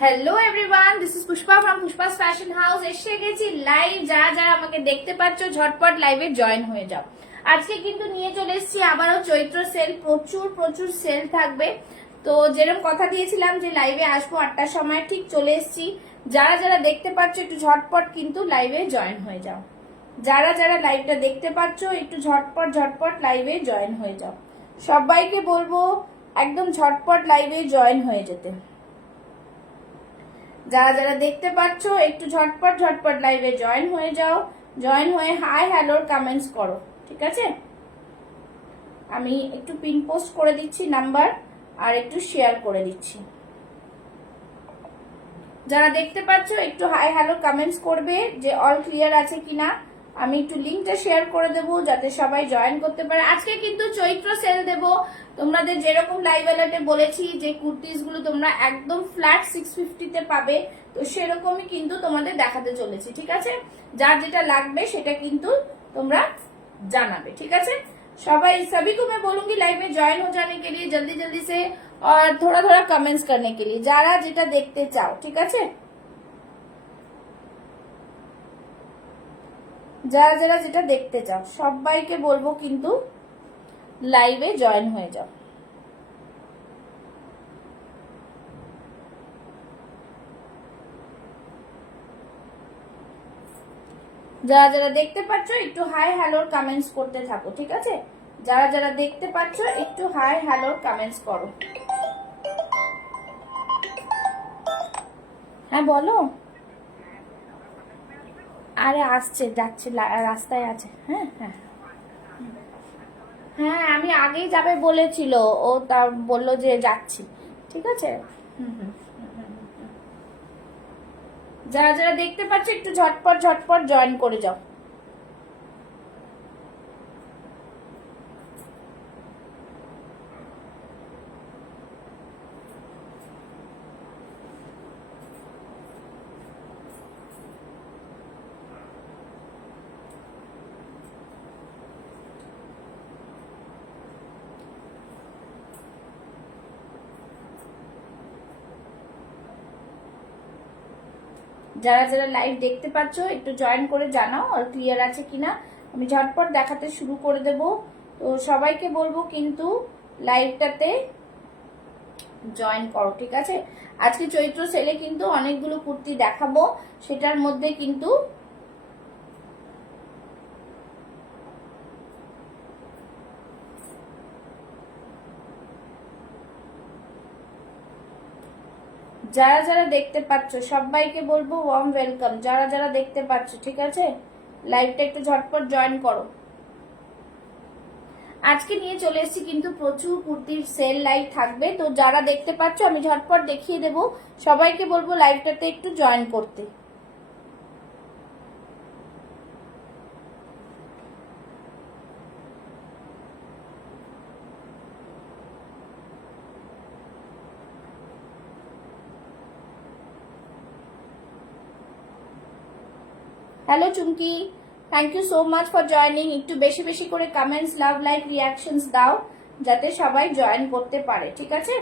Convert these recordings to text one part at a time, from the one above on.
Hello everyone, this is Pushpa from Pushpa's fashion house. এসে গেছি live. যারা যারা আমাকে দেখতে পাচ্ছ ঝটপট লাইভে জয়েন হয়ে যাও। আজকে কিন্তু নিয়ে চলে এসেছি আবারও চৈত্র সেল। প্রচুর প্রচুর সেল থাকবে। তো যেরকম কথা দিয়েছিলাম যে লাইভে আসবো 8টার সময়, ঠিক চলে এসেছি। যারা যারা দেখতে পাচ্ছ একটু ঝটপট কিন্তু লাইভে জয়েন হয়ে যাও। যারা যারা লাইভটা দেখতে পাচ্ছ একটু ঝটপট ঝটপট লাইভে জয়েন হয়ে যাও। সবাইকে বলবো একদম ঝটপট লাইভে জয়েন হয়ে যেতে। যারা যারা দেখতে পাচ্ছ একটু ঝটপট ঝটপট লাইভে জয়েন হয়ে যাও। জয়েন হয়ে হাই হ্যালোর কমেন্টস করো, ঠিক আছে? আমি একটু পিন পোস্ট করে দিচ্ছি নাম্বার, আর একটু শেয়ার করে দিচ্ছি। যারা দেখতে পাচ্ছ একটু হাই হ্যালো কমেন্টস করবে যে অল ক্লিয়ার আছে কিনা। আমি একটু লিঙ্কটা শেয়ার করে দেবো যাতে সবাই জয়েন করতে পারে। আজকে কিন্তু চৈত্র সেল দেব। তোমাদের যেরকম লাইভ অ্যালার্টে বলেছি যে কুর্তিস গুলো তোমরা একদম ফ্ল্যাট 650 পাবে, তো সেরকমই কিন্তু তোমাদের দেখাতে চলেছি, ঠিক আছে? যার যেটা লাগবে সেটা কিন্তু তোমরা জানাবে, ঠিক আছে? सभी को मैं बोलूंगी लाइव में ज्वाइन हो जाने के लिए जल्दी जल्दी से, और थोड़ा थोड़ा कमेंट्स करने के लिए যারা যেটা দেখতে চাও, ঠিক আছে? যারা যারা যেটা দেখতে চাও সবাইকে বলবো কিন্তু লাইভে জয়েন হয়ে যাও। যারা যারা দেখতে পাচ্ছ একটু হাই হ্যালোর কমেন্টস করতে থাকো, ঠিক আছে? যারা যারা দেখতে পাচ্ছ একটু হাই হ্যালোর কমেন্টস করো। হ্যাঁ বলো। আরে আসছে, যাচ্ছে, রাস্তায় আছে। হ্যাঁ হ্যাঁ হ্যাঁ, আমি আগেই যাবে বলেছিল। ও তা বললো যে যাচ্ছি, ঠিক আছে? হুম হুম। যারা যারা দেখতে পাচ্ছ একটু ঝটপট ঝটপট জয়েন করে যাও। যারা যারা লাইভ দেখতে পাচ্ছ একটু জয়েন করে জানাও আর ক্লিয়ার আছে কিনা। আমি ঝটপট দেখাতে শুরু করে দেব। তো সবাইকে বলবো কিন্তু লাইভটাতে জয়েন করো, ঠিক আছে? আজকে চৈত্র সেলে কিন্তু অনেকগুলো কুর্তি দেখাবো, সেটার মধ্যে কিন্তু যারা যারা দেখতে পাচ্ছ সবাইকে বলবো ওয়ার্ম ওয়েলকাম। যারা যারা দেখতে পাচ্ছ, ঠিক আছে, লাইভটা একটু ঝটপট জয়েন করো। আজকে নিয়ে চলে এসেছি কিন্তু প্রচুর কুর্তির সেল লাইভ থাকবে। তো যারা দেখতে পাচ্ছ আমি ঝটপট দেখিয়ে দেব। সবাইকে বলবো লাইভটাতে একটু জয়েন করতে। Hello Chumki, thank you so much for joining. একটু বেশি বেশি করে কমেন্টস, লাভ, লাইক, রিয়াকশনস দাও যাতে সবাই জয়েন করতে পারে, ঠিক আছে?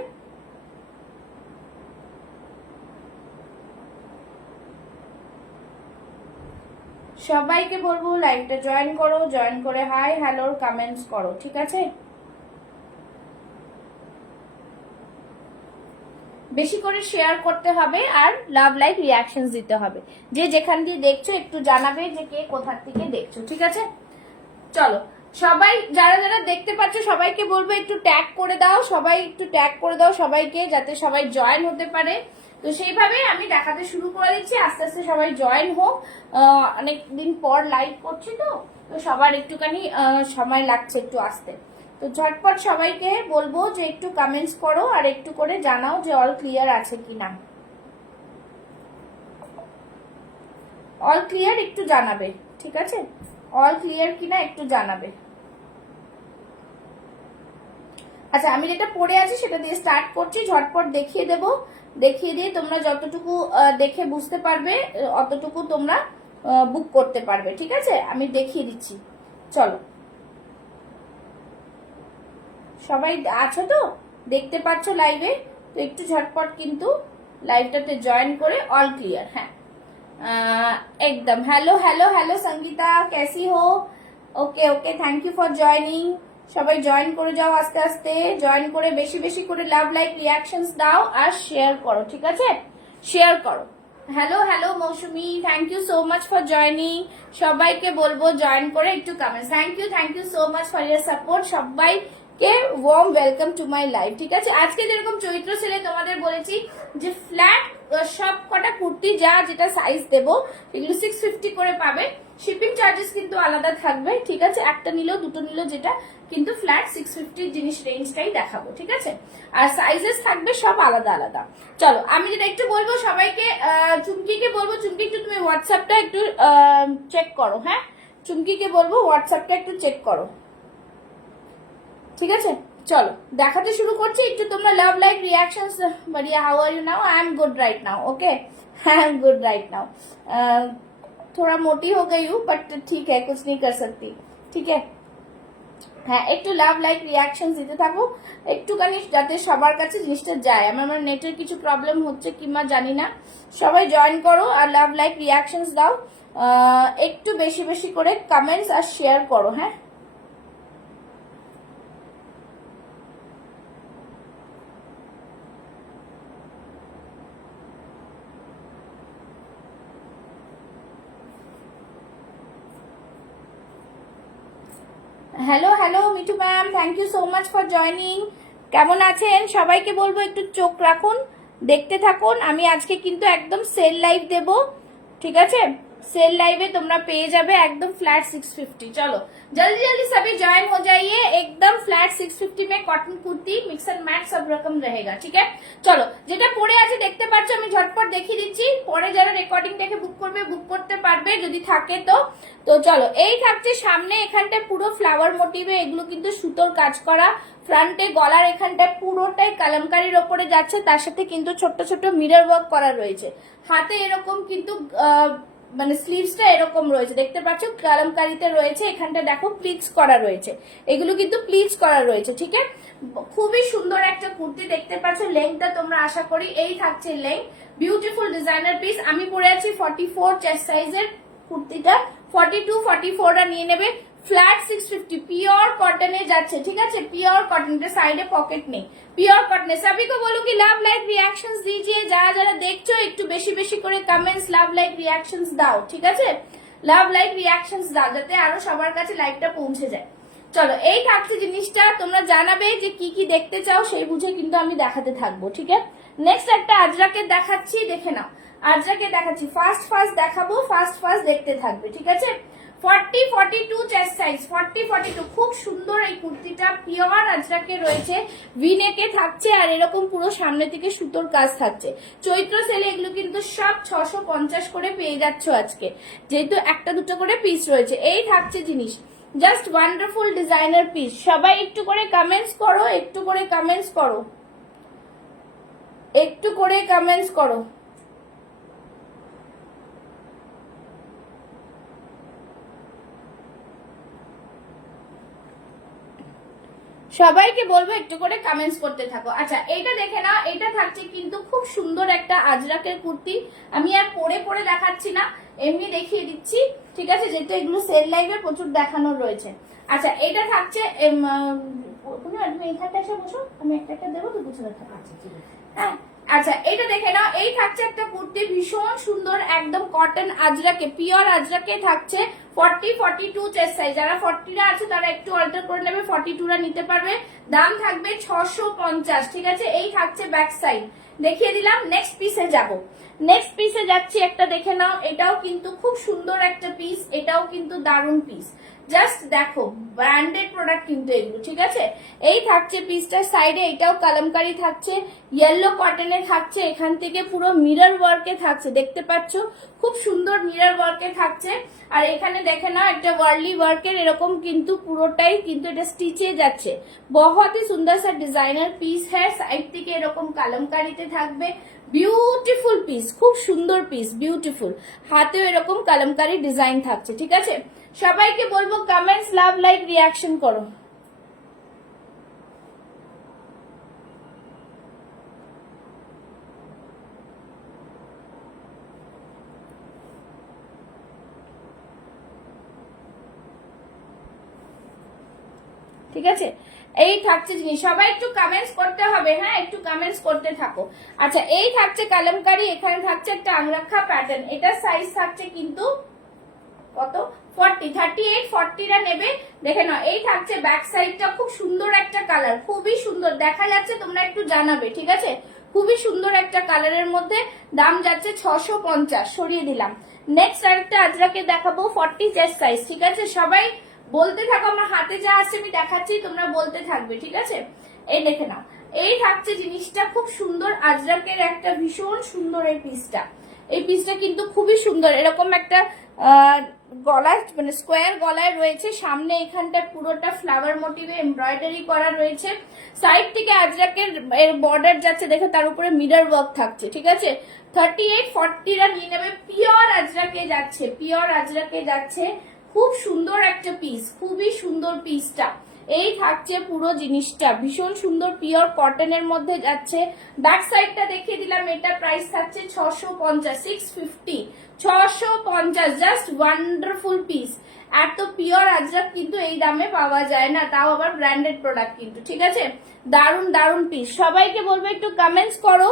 সবাইকে বলবো লাইভটা জয়েন করো, জয়েন করে হাই হ্যালোর কমেন্টস করো, ঠিক আছে? বেশি করে শেয়ার করতে হবে আর লাভ, লাইক, রিয়াকশনস দিতে হবে। যে যেখান দিয়ে দেখছো একটু জানাবে যে কে কোথা থেকে দেখছো, ঠিক আছে? চলো সবাই যারা যারা দেখতে পাচ্ছ সবাইকে বলবো একটু ট্যাগ করে দাও। সবাই একটু ট্যাগ করে দাও সবাইকে, যাতে সবাই জয়েন হতে পারে। তো সেইভাবে আমি দেখাতে শুরু করে দিচ্ছি। আস্তে আস্তে সবাই জয়েন হোক। অনেকদিন পর লাইভ করছি, তো তো সবার একটুখানি সময় লাগছে একটু আসতে। তো ঝটপট সবাইকে বলবো যে একটু কমেন্টস করো আর একটু করে জানাও যে অল ক্লিয়ার আছে কিনা। অল ক্লিয়ার একটু জানাবে, ঠিক আছে? অল ক্লিয়ার কিনা একটু জানাবে। আচ্ছা, আমি যেটা পড়ে আছি সেটা দিয়ে স্টার্ট করছি। ঝটপট দেখিয়ে দেব। দেখিয়ে দিয়ে তোমরা যতটুকু দেখে বুঝতে পারবে অতটুকু তোমরা বুক করতে পারবে, ঠিক আছে? আমি দেখিয়ে দিচ্ছি, চলো। সবাই আছো তো, দেখতে পাচ্ছ লাইভে? তো একটু ঝটপট কিন্তু লাইভটাতে জয়েন করে অল ক্লিয়ার। হ্যাঁ एकदम। हेलो हेलो हेलो संगीता, कैसी हो? Okay okay, thank you for joining. সবাই জয়েন করে যাও আস্তে আস্তে, জয়েন করে বেশি বেশি করে লাভ লাইক রিয়াকশনস দাও আর শেয়ার করো, ঠিক আছে? শেয়ার করো। Hello hello Mousumi, thank you so much for joining. সবাইকে বলবো জয়েন করে একটু comment. Thank you so much for your support. সবাইকে warm welcome to my live, ঠিক আছে? আজকে যেরকম চৈত্র সেলে তোমাদের বলেছি যে ফ্ল্যাট সব কটা কুর্তি যা যেটা সাইজ দেবো এগুলো 650 করে পাবে। শিপিং চার্জেস কিন্তু আলাদা থাকবে, ঠিক আছে? একটা নিলেও দুটো নিলেও যেটা, কিন্তু ফ্ল্যাট 650 জিনিস রেঞ্জটাই দেখাবো, ঠিক আছে? আর সাইজেস থাকবে সব আলাদা আলাদা। চলো আমি যেটা একটু বলবো সবাইকে, চুমকিকে বলবো, চুমকি একটু তুমি হোয়াটসঅ্যাপটা একটু চেক করো। হ্যাঁ চুমকিকে বলবো হোয়াটসঅ্যাপটা একটু চেক করো, ঠিক আছে? চলো দেখাতে শুরু করছি। একটু তোমরা লাভ লাইক রিएक्शंस। बढ़िया, how are you now? I am good right now. Okay, I am good right now. थोड़ा मोटी हो गई हूँ बट ठीक है, कुछ नहीं कर सकती, ठीक है? হ্যাঁ একটু লাভ লাইক রিয়াকশন দিতে থাকো একটুখানি, যাতে সবার কাছে জিনিসটা যায়। আমার নেটের কিছু প্রবলেম হচ্ছে কিংবা জানি না। সবাই জয়েন করো আর লাভ লাইক রিয়াকশনস দাও, একটু বেশি বেশি করে কমেন্টস আর শেয়ার করো। হ্যাঁ hello hello Mithu ma'am, thank you so much for joining. কেমন আছেন? সবাইকে বলবো একটু চোখ রাখুন, দেখতে থাকুন। আমি আজকে কিন্তু একদম সেল লাইভ দেব, ঠিক আছে? सेल लाइव में तुमरा पेज যাবে একদম फ्लैट 650। चलो जल्दी जल्दी सभी ज्वाइन हो जाइए। एकदम फ्लैट 650 में cotton kurti mix and match सब रकम रहेगा, ठीक है? চলো যেটা পরে আছে দেখতে পাচ্ছ, আমি ঝটপট দেখিয়ে দিচ্ছি। পরে যারা রেকর্ডিং দেখে বুক করবে বুক করতে পারবে যদি থাকে তো। তো চলো এই থাকছে সামনে, এখানটা পুরো ফ্লাওয়ার মোটিভে, এগুলো কিন্তু সুতোর কাজ করা। ফ্রন্টে গলার এখানটা পুরোটাই কালামকারীর ওপরে যাচ্ছে, তার সাথে কিন্তু ছোট ছোট মিরর ওয়ার্ক করা রয়েছে। হাতে এরকম কিন্তু মানে স্লিভসটা এরকম রয়েছে, দেখতে পাচ্ছ কালামকারীতে রয়েছে। এখানটা দেখো প্লিটস করা রয়েছে, এগুলো কিন্তু প্লিটস করা রয়েছে, ঠিক আছে? খুবই সুন্দর একটা কুর্তি দেখতে পাচ্ছ। লেংথটা তোমরা আশা করি এই থাকছে লেংথ। Beautiful designer piece. আমি পরে আছি 44 চেস্ট সাইজের কুর্তিটা, 42 44টা নিয়ে নেবে। फ्लैट 650 प्योर कॉटन যাচ্ছে, ঠিক আছে? प्योर कॉटन के साइडে पॉकेट নেই, प्योर कॉटन। सभी को बोलो कि लव लाइक रिएक्शंस दीजिए। যারা যারা দেখছো একটু বেশি বেশি করে কমেন্টস লাভ লাইক রিঅ্যাকশনস দাও, ঠিক আছে? লাভ লাইক রিঅ্যাকশনস দাও যাতে আরো সবার কাছে লাইভটা পৌঁছে যায়। চলো এই থাকছে জিনিসটা, তোমরা জানাবে যে কি কি দেখতে চাও, সেই বুঝে কিন্তু আমি দেখাতে থাকবো, ঠিক আছে? নেক্সট একটা আজরাকে দেখাচ্ছি, দেখে নাও। আজরাকে দেখাচ্ছি, ফার্স্ট দেখাবো, ফার্স্ট দেখতে থাকবে, ঠিক আছে? 40 42 চেস্ট সাইজ, 40 42 খুব সুন্দর এই কুর্তিটা। পিওর আজরাকে রয়েছে, ভিনেকে থাকছে আর এরকম পুরো সামনে থেকে সুতোর কাজ থাকছে। চৈত্র সেলে এগুলো কিন্তু সব 650 করে পেয়ে যাচ্ছ আজকে, যেহেতু একটা দুটো করে পিস রয়েছে। এই থাকছে জিনিস, জাস্ট ওয়ান্ডারফুল ডিজাইনার পিস। সবাই একটু করে কমেন্টস করো, একটু করে কমেন্টস করো, একটু করে কমেন্টস করো। সবাইকে বলবো একটু করে কমেন্টস করতে থাকো। আচ্ছা এইটা দেখে না, এটা থাকছে কিন্তু খুব সুন্দর একটা আজরাকের কুর্তি। আমি আর পরে পরে দেখাচ্ছি না, এমনি দেখিয়ে দিচ্ছি, ঠিক আছে? যেহেতু এগুলো সেল লাইভে প্রচুর দেখানোর রয়েছে। আচ্ছা এটা থাকছে, তুমি এইখানটা এসে বসো, আমি একটা দেবো, তো বুঝে থাকো। হ্যাঁ আচ্ছা এটা দেখে নাও, এই থাকছে একটা কুর্তি ভীষণ সুন্দর, একদম কটন আজরাকে, পিওর আজরাকে থাকছে। 40 42 চেস্ট সাইজ, যারা 40টা আছে তারা একটু অল্টার করে নেবে, 42টা নিতে পারবে। দাম থাকবে 650, ঠিক আছে? এই থাকছে ব্যাক সাইড, দেখিয়ে দিলাম। নেক্সট পিসে যাব, নেক্সট পিসে যাচ্ছি, একটা দেখে নাও। এটাও কিন্তু খুব সুন্দর একটা পিস, এটাও কিন্তু দারুণ পিস। জাস্ট দেখো ব্র্যান্ডেড প্রোডাক্ট কিন্তু এগুলো, ঠিক আছে? এই থাকছে পিসটার সাইডে, এটাও কালামকারী থাকছে, ইয়েলো কটনে থাকছে, এখান থেকে পুরো মিরর ওয়ার্কে থাকছে, দেখতে পাচ্ছ খুব সুন্দর মিরর ওয়ার্কে থাকছে। আর এখানে দেখে না একটা ওয়ার্লি ওয়ার্কের এরকম কিন্তু পুরোটাই কিন্তু এটা স্টিচে যাচ্ছে। बहुत ही सुंदर सा डिजाइनर পিস है, সাইড থেকে এরকম কালামকারীতে থাকবে। বিউটিফুল পিস, খুব সুন্দর পিস, বিউটিফুল। হাতেও এরকম কালামকারী ডিজাইন থাকছে, ঠিক আছে? সবাইকে বলবো কমেন্টস লাভ লাইক রিঅ্যাকশন করো। ঠিক আছে, এই থাকছে জিনিস। সবাই একটু কমেন্টস করতে হবে, হ্যাঁ একটু কমেন্টস করতে থাকো। আচ্ছা এই থাকছে কালামকারী, এখানে থাকছে একটা আংরাক্ষা প্যাটার্ন, এটা সাইজ থাকছে কিন্তু কত 40, 38, 40রা নেবে দেখে নাও। এই থাকছে ব্যাক সাইডটা, খুব সুন্দর একটা কালার, খুবই সুন্দর দেখা যাচ্ছে, তোমরা একটু জানাবে ঠিক আছে। খুবই সুন্দর একটা কালারের মধ্যে, দাম যাচ্ছে 650, সরিয়ে দিলাম। নেক্সট আরেকটা আজরাকে দেখাবো 40 চেস্ট সাইজ, ঠিক আছে। সবাই বলতে থাকো, আমার হাতে যা আছে আমি দেখাচ্ছি, তোমরা বলতে থাকবে ঠিক আছে। এই দেখে নাও, এই থাকছে জিনিসটা, খুব সুন্দর আজরাকের একটা ভীষণ সুন্দর এই পিসটা। এই পিসটা কিন্তু খুবই সুন্দর, এরকম একটা গলায় মানে স্কোয়ার গলায় রয়েছে, সামনে এখানটা পুরোটা ফ্লাওয়ার মোটিভে এমব্রয়ডারি করা রয়েছে, সাইড থেকে আজরাকের এর বর্ডার যাচ্ছে দেখে, তার উপরে মিরর ওয়ার্ক থাকছে ঠিক আছে। 38, 40রা নিয়ে নেবে, পিওর আজরাকে যাচ্ছে, পিওর আজরাকে যাচ্ছে, খুব সুন্দর একটা পিস, খুবই সুন্দর পিসটা। এই থাকছে পুরো জিনিসটা, ভীষণ সুন্দর পিওর কটনের মধ্যে যাচ্ছে। ব্যাক সাইডটা দেখিয়ে দিলাম, এটা প্রাইস থাকছে 650, 650, 650, জাস্ট ওয়ান্ডারফুল পিস। এত পিওর আজরাক কিন্তু এই দামে পাওয়া যায় না, তাও আবার ব্র্যান্ডেড প্রোডাক্ট কিন্তু ঠিক আছে। দারুন দারুন পিস। সবাইকে বলবো একটু কমেন্টস করো,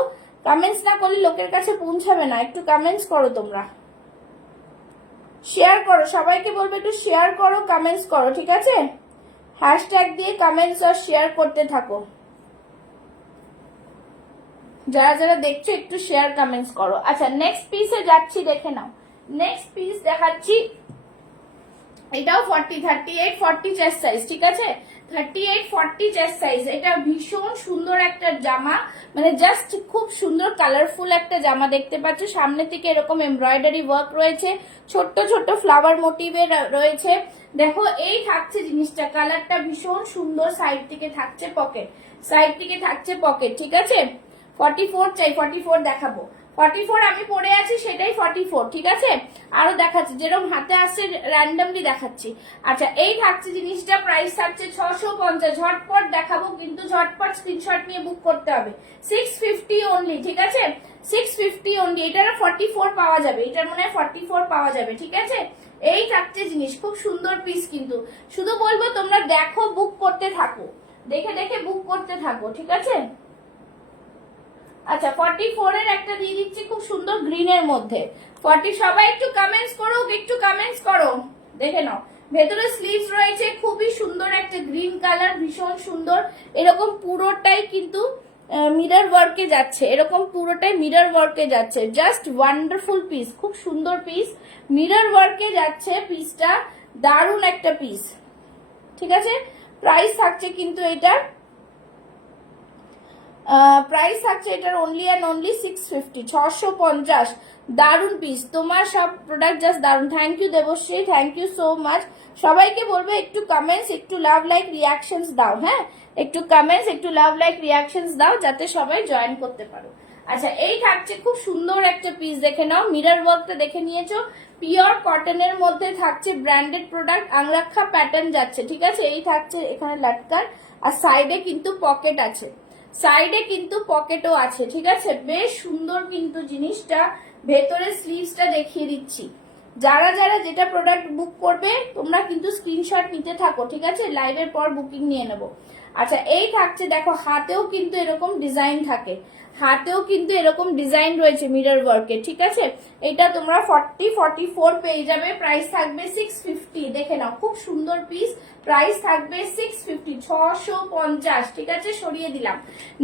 কমেন্টস না করলে লোকের কাছে পৌঁছাবে না, একটু কমেন্টস করো, তোমরা শেয়ার করো, সবাইকে বলবো একটু শেয়ার করো, কমেন্টস করো ঠিক আছে। হ্যাশট্যাগ দিয়ে কমেন্টস আর শেয়ার করতে থাকো, যারা যারা দেখছো একটু শেয়ার কমেন্টস করো। আচ্ছা নেক্সট পিসে যাচ্ছি, দেখে নাও। নেক্সট পিস দেখাচ্ছি, এটাও 40, 38, 40 চেস্ট সাইজ ঠিক আছে। 38, 40 চেস্ট সাইজ, এটা ভীষণ সুন্দর একটা জামা, মানে জাস্ট খুব সুন্দর কালারফুল একটা জামা দেখতে পাচ্ছ। সামনে থেকে এরকম এমব্রয়ডারি ওয়ার্ক রয়েছে, ছোট্ট ছোট্ট ফ্লাওয়ার মোটিভে রয়েছে। দেখো এই থাকছে জিনিসটা, কালারটা ভীষণ সুন্দর, সাইড থেকে থাকছে পকেট, সাইড থেকে থাকছে পকেট ঠিক আছে। 44 চাই, 44 দেখাবো, 44 আমি পরে আছি সেটাই 44 ঠিক আছে। আরো দেখাচ্ছি, যেরকম হাতে আসছে র্যান্ডমলি দেখাচ্ছি। আচ্ছা এই থাকছে জিনিসটা, প্রাইস থাকছে 650, ঝটপট দেখাবো কিন্তু, ঝটপট স্ক্রিনশট নিয়ে বুক করতে হবে। 650 অনলি ঠিক আছে, 650 অনলি। এটার 44 পাওয়া যাবে, এটার মনে হয় 44 পাওয়া যাবে ঠিক আছে। এই থাকছে জিনিস, খুব সুন্দর পিস কিন্তু, শুধু বলবো তোমরা দেখো, বুক করতে থাকো, দেখে দেখে বুক করতে থাকো ঠিক আছে। আচ্ছা 44 এর একটা দিয়ে দিচ্ছি, খুব সুন্দর গ্রিনের মধ্যে 40। সবাই একটু কমেন্টস করো, একটু কমেন্টস করো, দেখে নাও। ভেতরে স্লিভস রয়েছে, খুবই সুন্দর একটা গ্রিন কালার, ভীষণ সুন্দর। এরকম পুরোটাই কিন্তু মিরর ওয়ার্কে যাচ্ছে, এরকম পুরোটাই মিরর ওয়ার্কে যাচ্ছে, জাস্ট ওয়ান্ডারফুল পিস, খুব সুন্দর পিস, মিরর ওয়ার্কে যাচ্ছে পিসটা, দারুণ একটা পিস ঠিক আছে। প্রাইস থাকছে কিন্তু এটার, প্রাইস থাকছে এটার অনলি অ্যান্ড অনলি 650, 650। দারুন পিস, তোমার সব প্রোডাক্ট জাস্ট দারুন। Thank you Debashree, thank you so much. সবাইকে বলবো একটু কমেন্টস, একটু লাভ লাইক রিয়াকশনস দাও, হ্যাঁ একটু কমেন্টস, একটু লাভ লাইক রিয়াকশনস দাও, যাতে সবাই জয়েন করতে পারো। আচ্ছা এই থাকছে খুব সুন্দর একটা পিস, দেখে নাও, মিরর ওয়ার্কটা দেখে নিয়েছো, পিওর কটনের মধ্যে থাকছে, ব্র্যান্ডেড প্রোডাক্ট, আংরাক্ষা প্যাটার্ন যাচ্ছে ঠিক আছে। এই থাকছে এখানে লাটকান, আর সাইডে কিন্তু পকেট আছে, সাইডে কিন্তু পকেটও আছে ঠিক আছে। বেশ সুন্দর কিন্তু জিনিসটা, ভেতরে স্লিভসটা দেখিয়ে দিচ্ছি। যারা যারা যেটা প্রোডাক্ট বুক করবে তোমরা কিন্তু স্ক্রিনশট নিতে থাকো ঠিক আছে, লাইভের পর বুকিং নিয়ে নেবো। আচ্ছা এই থাকছে, দেখো হাতেও কিন্তু এরকম ডিজাইন থাকে, হাতেও কিন্তু এরকম ডিজাইন রয়েছে মিরর ওয়ার্কের ঠিক আছে। এটা তোমরা 40, 44 পেয়ে যাবে, প্রাইস থাকবে 650। দেখে নাও খুব সুন্দর পিস, প্রাইস থাকবে 650, 650 ঠিক আছে, সরিয়ে দিলাম।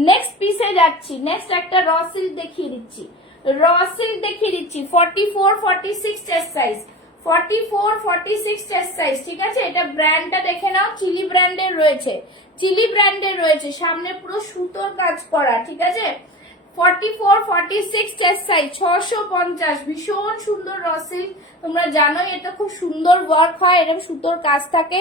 নেক্সট পিসে যাচ্ছি, নেক্সট একটা র সিল্ক দেখিয়ে দিচ্ছি, র সিল্ক দেখিয়ে দিচ্ছি, 44, 46 চেস্ট সাইজ, 44, 46 চেস্ট সাইজ ঠিক আছে। এটা ব্র্যান্ডটা দেখে নাও, চিলি ব্র্যান্ডের রয়েছে, চিলি ব্র্যান্ডের রয়েছে, সামনে পুরো সুতোর কাজ করা ঠিক আছে। 44, 46 চেস্ট সাইজ, 650, ভীষণ সুন্দর র সিল্ক। তোমরা জানোই এটা খুব সুন্দর ওয়ার্ক হয়, এরকম সুতোর কাজ থাকে,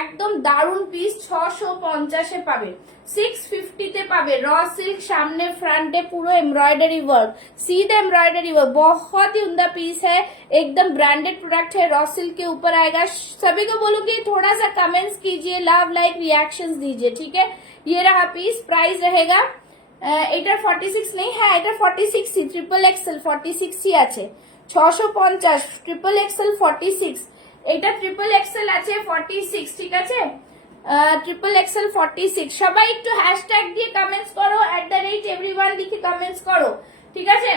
একদম দারুন পিস। 650 এ পাবে, 650 তে পাবে র सिल्क, सामने फ्रंटे पूरा एम्ब्रॉयडरी वर्क, सीधा एम्ब्रॉयडरी वर्क, बहुत ही उम्दा पीस है, एकदम ब्रांडेड प्रोडक्ट है, रॉ सिल्क के ऊपर आएगा। सभी को बोलूंगी थोड़ा सा कमेंट्स कीजिए, लव लाइक रिएक्शंस दीजिए ठीक है। ये रहा पीस, प्राइस रहेगा एटार 46 नहीं है, एटार 46 ही, ट्रिपल एक्सएल 46 ही আছে, 650, ट्रिपल एक्सएल 46, এটা ট্রিপল এক্সেল আছে 46 ঠিক আছে। Triple Excel 46। সবাই একটু হ্যাশট্যাগ দিয়ে কমেন্টস করো, @everyone লিখে কমেন্টস করো, ঠিক আছে?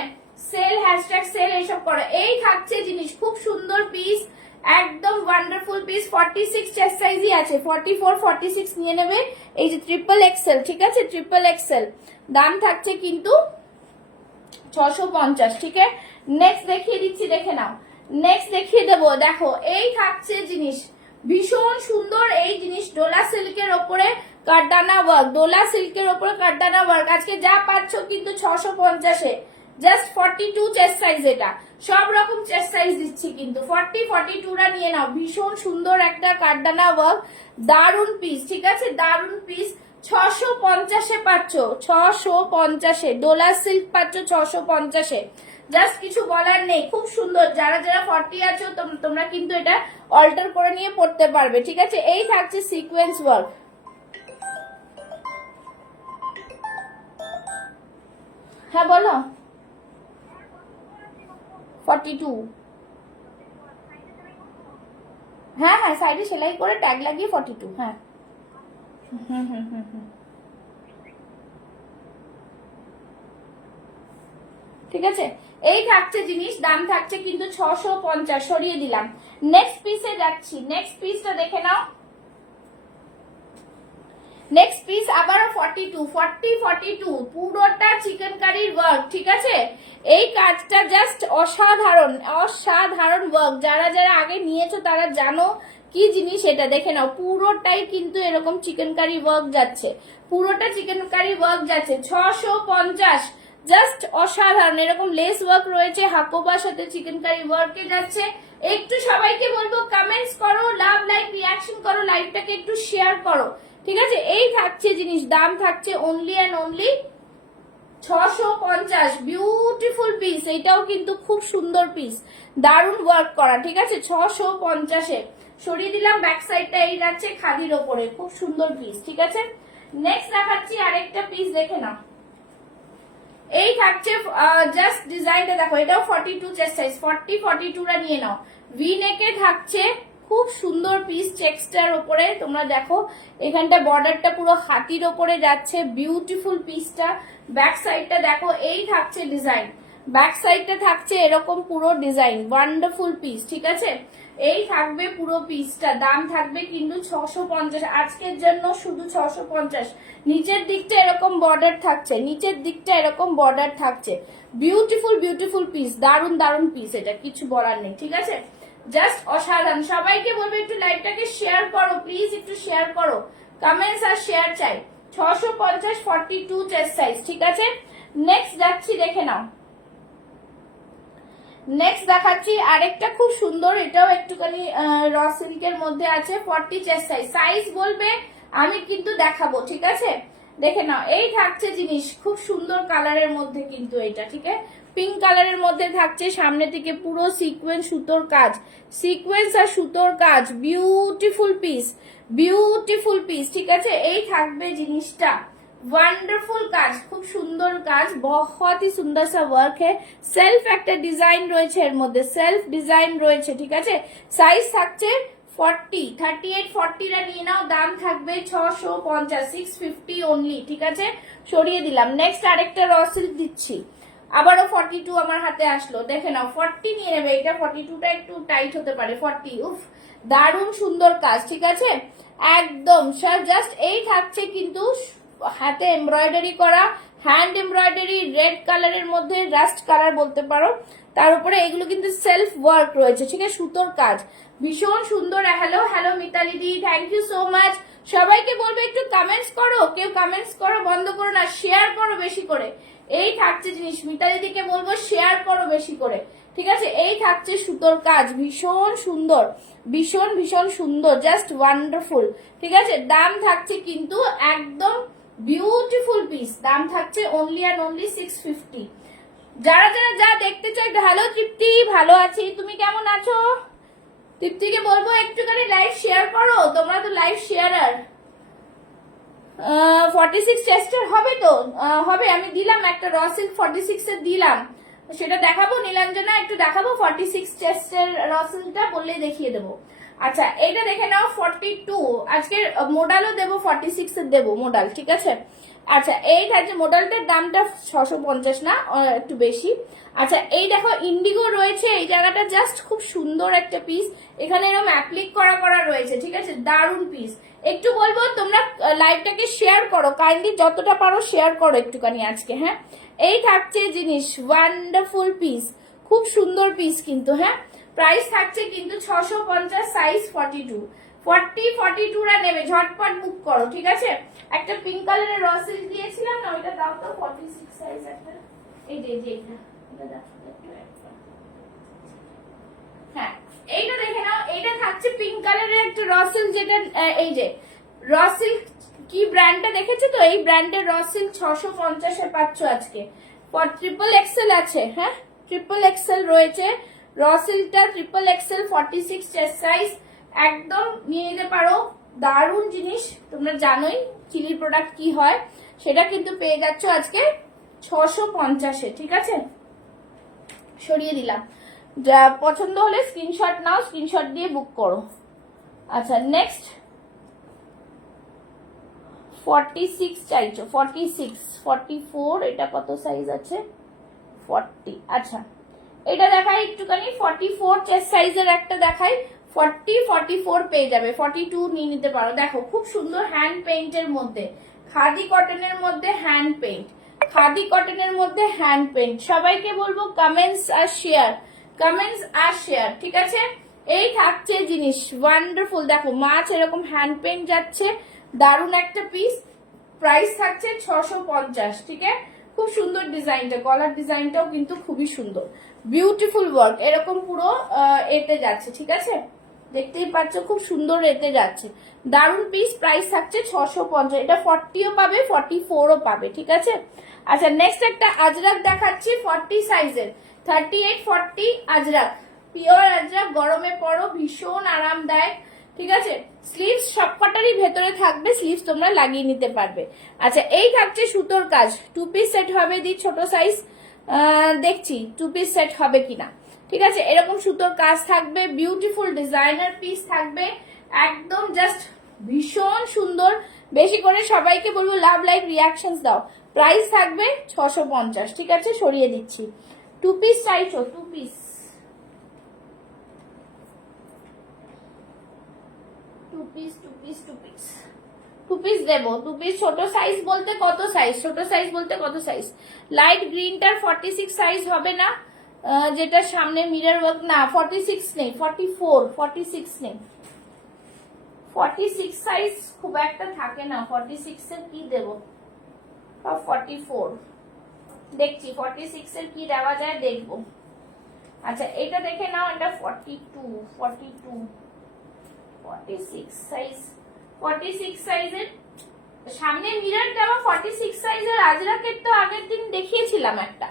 সেল, হ্যাশট্যাগ সেল এইসব করো। এই থাকছে জিনিস, খুব সুন্দর পিস, একদম ওয়ান্ডারফুল পিস। 46 চেস্ট সাইজই আছে, 44 46 নিয়ে নেবে। এই যে ট্রিপল এক্সেল, ঠিক আছে? ট্রিপল এক্সেল দাম থাকছে কিন্তু 650, ঠিক আছে? নেক্সট দেখিয়ে দিচ্ছি, দেখে নাও। নেক্সট দেখিয়ে দেবো, দেখো এই থাকছে জিনিস, ভীষণ সুন্দর এই জিনিস, ডোলা সিল্কের ওপরে কারদানা ওয়ার্ক, ডোলা সিল্কের ওপরে কারদানা ওয়ার্ক। আজকে যা পাচ্ছ কিন্তু 650-এ, জাস্ট 42 চেস্ট সাইজ। এটা সব রকম চেস্ট সাইজ দিচ্ছি কিন্তু 40 42রা নিয়ে নাও। ভীষণ সুন্দর একটা কারদানা ওয়ার্ক, দারুন পিস, ঠিক আছে? দারুন পিস, 650-এ পাচ্ছ, 650-এ ডোলা সিল্ক পাচ্ছ 650-এ। জাস্ট কিছু বলার নেই, খুব সুন্দর। যারা যারা 40 আছো তোমরা কিন্তু এটা অল্টার করে নিয়ে পড়তে পারবে, ঠিক আছে? এই থাকছে সিকোয়েন্স ওয়ার্ক। হ্যাঁ বলো। 42, হ্যাঁ হ্যাঁ, সাইডে সেলাই করে ট্যাগ লাগিয়ে 42। হ্যাঁ, হুম হুম হুম হুম, ঠিক আছে? এই থাকছে জিনিস, দাম থাকছে কিন্তু 650। সরিয়ে দিলাম। নেক্সট পিসে যাচ্ছি, নেক্সট পিসটা দেখে নাও। নেক্সট পিস আবারও 42, 42 পুরোটা চিকেন কারির ওয়ার্ক, ঠিক আছে? এই কাজটা জাস্ট অসাধারণ, অসাধারণ ওয়ার্ক। যারা যারা আগে নিয়েছো তারা জানো কি জিনিস এটা। দেখে নাও, পুরোটাই কিন্তু এরকম চিকেন কারি ওয়ার্ক যাচ্ছে, পুরোটা চিকেন কারি ওয়ার্ক যাচ্ছে। 650, জাস্ট অসাধারণ। এরকম লেস ওয়ার্ক রয়েছে, হাকোবার সাথে চিকেন কারি ওয়ার্কে যাচ্ছে। একটু সবাইকে বলবো কমেন্টস করো, লাভ লাইক রিয়াকশন করো, লাইভটাকে একটু শেয়ার করো, ঠিক আছে? এই থাকছে জিনিস, দাম থাকছে only and only 650। Beautiful piece, এটাও কিন্তু খুব সুন্দর পিস, দারুণ ওয়ার্ক করা, ঠিক আছে? 650-এ সরিয়ে দিলাম। ব্যাক সাইডটা এই যাচ্ছে খাদির ওপরে, খুব সুন্দর পিস, ঠিক আছে? নেক্সট দেখাচ্ছি আরেকটা পিস, দেখে নাও। এই থাকছে জাস্ট ডিজাইনটা দেখো, এটাও 42 চেস্ট সাইজ, 40 42রা নিয়ে নাও। ভি নেকে থাকছে, খুব সুন্দর পিস, চেক্সটার ওপরে। তোমরা দেখো এখানটা বর্ডারটা পুরো হাতির ওপরে যাচ্ছে, বিউটিফুল পিসটা। ব্যাক সাইডটা দেখো, এই থাকছে ডিজাইন, ব্যাক সাইডটা থাকছে এরকম পুরো ডিজাইন, ওয়ান্ডারফুল পিস, ঠিক আছে? এই থাকবে পুরো পিসটা, দাম থাকবে কিন্তু 650 আজকের জন্য, শুধু 650। নিচের দিকটা এরকম বর্ডার থাকছে, নিচের দিকটা এরকম বর্ডার থাকছে। বিউটিফুল বিউটিফুল পিস, দারুন দারুন পিস, এটা কিছু বলার নেই, ঠিক আছে? জাস্ট অসাধারণ। সবাইকে বলবো একটু লাইভটাকে শেয়ার করো, প্লিজ একটু শেয়ার করো, কমেন্টস আর শেয়ার চাই। 650 42 চেস্ট সাইজ, ঠিক আছে? নেক্সট যাচ্ছি, দেখে নাও। নেক্সট দেখাচ্ছি আরেকটা খুব সুন্দর, এটাও একটুখানি র সিল্কের মধ্যে আছে, 40 চেস্ট সাইজ। সাইজ বলবে, আমি কিন্তু দেখাবো, ঠিক আছে? দেখে নাও, এই থাকছে জিনিস, খুব সুন্দর কালারের মধ্যে কিন্তু এটা, ঠিক আছে? পিঙ্ক কালারের মধ্যে থাকছে, সামনে থেকে পুরো সিকোয়েন্স সুতোর কাজ, সিকোয়েন্স আর সুতোর কাজ, বিউটিফুল পিস, বিউটিফুল পিস, ঠিক আছে? এই থাকবে জিনিসটা, ওয়ান্ডারফুল কাজ, খুব সুন্দর কাজ, বহুত হি সুন্দর সা ওয়ার্ক है। সেলফ একটা ডিজাইন রয়েছে এর মধ্যে, সেলফ ডিজাইন রয়েছে, ঠিক আছে? সাইজ থাকছে 40 38 40রা নিয়ে নাও, দাম থাকবে 650 650 অনলি, ঠিক আছে? সরিয়ে দিলাম। নেক্সট আরেকটা র সিল্ক দিচ্ছি, আবারও 42 আমার হাতে আসলো, দেখে নাও। 40 নিয়ে নেবে, এটা 42টা একটু টাইট হতে পারে। 40, উফ, দারুণ সুন্দর কাজ, ঠিক আছে? একদম স্যার, জাস্ট এই থাকছে কিন্তু হাতে এমব্রয়ডারি করা, হ্যান্ড এমব্রয়ডারি, রেড কালারের মধ্যে রাস্ট কালার বলতে পারো। তার উপরে এগুলো কিন্তু সেলফ ওয়ার্ক রয়েছে, ঠিক আছে? সুতোর কাজ, ভীষণ সুন্দর। হ্যালো হ্যালো মিতালি দি, থ্যাংক ইউ সো মাচ। সবাইকে বলবো একটু কমেন্টস করো, কেউ কমেন্টস করো বন্ধ করো না, শেয়ার করো বেশি করে। এই থাকছে জিনিস, মিতালি দিকে বলবো শেয়ার করো বেশি করে, ঠিক আছে? এই থাকছে সুতোর কাজ, ভীষণ সুন্দর, ভীষণ ভীষণ সুন্দর, জাস্ট ওয়ান্ডারফুল, ঠিক আছে? দাম থাকছে কিন্তু একদম বিউটিফুল পিস, দাম থাকছে অনলি অ্যান্ড অনলি 650। যারা যারা যা দেখতে চাই, হ্যালো তৃপ্তি, ভালো আছি, তুমি কেমন আছো? তৃপ্তিকে বলবো একটুখানি লাইভ শেয়ার করো, তোমরা তো লাইভ শেয়ারার। 46 চেস্টের হবে তো? হবে, আমি দিলাম একটা র সিল্ক 46 এর দিলাম, সেটা দেখাবো। নীলাঞ্জনা একটু দেখাবো 46 চেস্টের র সিল্কটা, বললেই দেখিয়ে দেবো। আচ্ছা এইটা দেখে নাও 42, আজকে মোডালও দেবো 46 এর দেবো মোডাল, ঠিক আছে। আচ্ছা এই থাকছে মোডালটার দামটা 650 না, একটু বেশি। আচ্ছা এই দেখো ইন্ডিগো রয়েছে এই জায়গাটা, জাস্ট খুব সুন্দর একটা পিস, এখানে এরকম অ্যাপ্লিক করা করা রয়েছে, ঠিক আছে, দারুন পিস। একটু বলবো তোমরা লাইভটাকে শেয়ার করো কাইন্ডলি, যতটা পারো শেয়ার করো একটুখানি আজকে, হ্যাঁ। এই থাকছে জিনিস, ওয়ান্ডারফুল পিস, খুব সুন্দর পিস কিন্তু, হ্যাঁ। প্রাইস থাকছে কিন্তু 650, সাইজ 42, 42 রা নেবে, ঝটপট বুক করো, ঠিক আছে। একটা পিঙ্ক কালারের র সিল্ক দিয়েছিলাম না, ওইটা দাও তো, 46 সাইজ একটা, এই যে এটা দাও। হ্যাঁ এইটা দেখে নাও, এইটা থাকছে পিঙ্ক কালারের একটা র সিল্ক, যেটা এই যে র সিল্ক কি ব্র্যান্ডটা দেখেছো তো, এই ব্র্যান্ডের র সিল্ক 650 এ পাচ্ছ আজকে। ট্রিপল এক্সেল আছে, হ্যাঁ ট্রিপল এক্সেল রয়েছে, র সিল্কটা ট্রিপল এক্সেল 46 চেস্ট সাইজ, একদম নিয়ে নিতে পারো, দারুণ জিনিস। তোমরা জানোই চিলি প্রোডাক্ট কি হয়, সেটা কিন্তু পেয়ে যাচ্ছ আজকে 650-এ, ঠিক আছে। সরিয়ে দিলাম, যা পছন্দ হলে স্ক্রিনশট নাও, স্ক্রিনশট দিয়ে বুক করো। আচ্ছা নেক্সট 46 চাইছো, 46, 44, এটা কত সাইজ আছে, 40। আচ্ছা এটা দেখাই একটুখানি, 44 চেস্ট সাইজের একটা দেখাই, 40, 44 পেয়ে যাবে, 42 নিয়ে নিতে পারো। দেখো খুব সুন্দর হ্যান্ড পেইন্টের মধ্যে, খাদি কটনের মধ্যে হ্যান্ড পেইন্ট, খাদি কটনের মধ্যে হ্যান্ড পেইন্ট। সবাইকে বলবো কমেন্টস আর শেয়ার, কমেন্টস আর শেয়ার, ঠিক আছে। এই থাকছে জিনিস ওয়ান্ডারফুল, দেখো মাছ এরকম হ্যান্ড পেইন্ট যাচ্ছে, দারুণ একটা পিস, প্রাইস থাকছে 650, ঠিক আছে। খুব সুন্দর ডিজাইনটা, গলার ডিজাইনটাও কিন্তু খুবই সুন্দর, বিউটিফুল ওয়ার্ক, এরকম পুরো এতে যাচ্ছে, ঠিক আছে, দেখতেই পাচ্ছ খুব সুন্দর এতে যাচ্ছে, দারুণ পিস, প্রাইস থাকছে 650। এটা 40ও পাবে, 44ও পাবে, ঠিক আছে। আচ্ছা নেক্সট একটা আজরাক দেখাচ্ছি 40 সাইজের, 38, 40 আজরাক, পিওর আজরাক, গরমে পরো, ভীষণ আরামদায়ক, ঠিক আছে। স্লিভস সবকটারই ভেতরে থাকবে, স্লিভস তোমরা লাগিয়ে নিতে পারবে। আচ্ছা এই থাকছে সুতোর কাজ, 2 পিস সেট হবে, দি ছোট সাইজ দেখছি 2 পিস সেট হবে কিনা, ঠিক আছে। এরকম সুতোর কাজ থাকবে, বিউটিফুল ডিজাইনার পিস থাকবে, একদম জাস্ট ভীষণ সুন্দর। বেশি করে সবাইকে বলবো লাভ লাইক রিয়াকশনস দাও। প্রাইস থাকবে 650, ঠিক আছে, সরিয়ে দিচ্ছি। 2 পিস চাইছো, 2 piece, 2 piece, 2 piece, 2 piece, 2 piece দেবো, 2 পিস। ছোট সাইজ বলতে কত সাইজ, ছোট সাইজ বলতে কত সাইজ, লাইট গ্রিনটার 46 সাইজ হবে না, যেটা সামনে মিরর ওয়ার্ক, না 46 নেই, 44, 46 নেই, 46 সাইজ খুব একটা থাকে না, 46 এর কি দেবো, 44 দেখছি, 46 এর কি দেওয়া যায় দেখবো। আচ্ছা এটা দেখে নাও, এটা 42, 42, 46 সাইজ, 46 সাইজের সামনে মিরর দেওয়া 46 সাইজের আজরাকের তো আগের দিন দেখিয়েছিলাম একটা,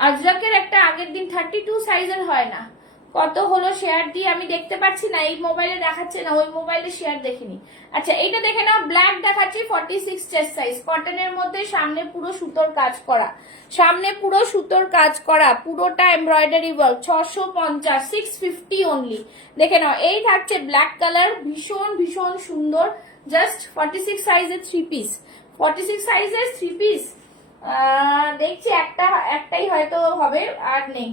আজরাকের একটা আগের দিন 32 সাইজের হয় না, কত হলো শেয়ার দিয়ে আমি দেখতে পাচ্ছি না, এই মোবাইলে দেখাচ্ছে না, ওই মোবাইলে শেয়ার দেখিনি। আচ্ছা এইটা দেখে নাও, ব্ল্যাক দেখাচ্ছি 46 চেস্ট সাইজ, কটনের মধ্যে, সামনে পুরো সুতোর কাজ করা, সামনে পুরো সুতোর কাজ করা, পুরোটা এমব্রয়ডারি ওয়ার্ক, 650, 650 অনলি। দেখে নাও এই থাকছে ব্ল্যাক কালার, ভীষণ ভীষণ সুন্দর, জাস্ট 46 সাইজের 3 পিস, 46 সাইজের 3 পিস দেখছি, একটাই হয়তো হবে, আর নেই,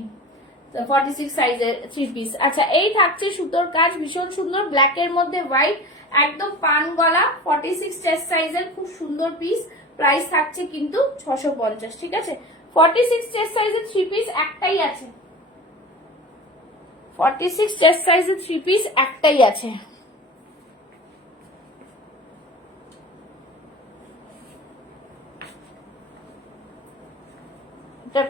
46 সাইজের 3 পিস। আচ্ছা এই থাকছে সুতোর কাজ, ভীষণ সুন্দর, ব্ল্যাক এর মধ্যে হোয়াইট, একদম পান গলা, 46 চেস্ট সাইজের, খুব সুন্দর পিস, প্রাইস থাকছে কিন্তু 650, ঠিক আছে। 46 চেস্ট সাইজের 3 পিস একটাই আছে, 46 চেস্ট সাইজের 3 পিস একটাই আছে।